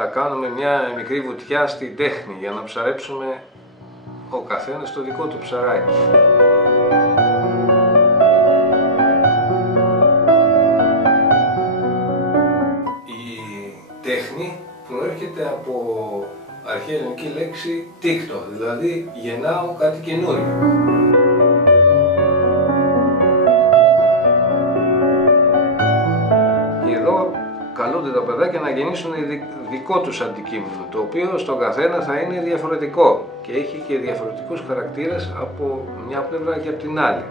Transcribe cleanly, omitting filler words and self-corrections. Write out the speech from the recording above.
θα κάνουμε μια μικρή βουτιά στην τέχνη για να ψαρέψουμε ο καθένας το δικό του ψαράκι. Η τέχνη προέρχεται από αρχαία ελληνική λέξη τίκτο, δηλαδή γεννάω κάτι καινούριο. Και εδώ καλούνται τα παιδάκια να γεννήσουν δικό τους αντικείμενο, το οποίο στον καθένα θα είναι διαφορετικό και έχει και διαφορετικούς χαρακτήρες από μια πλευρά και από την άλλη.